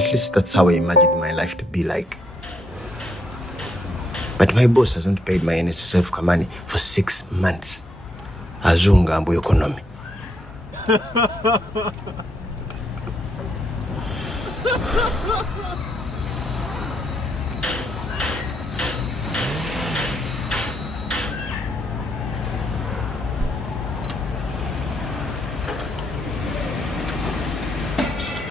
At least that's how I imagined my life to be like. But my boss hasn't paid my NSSF money for 6 months. Azunga ambu economy.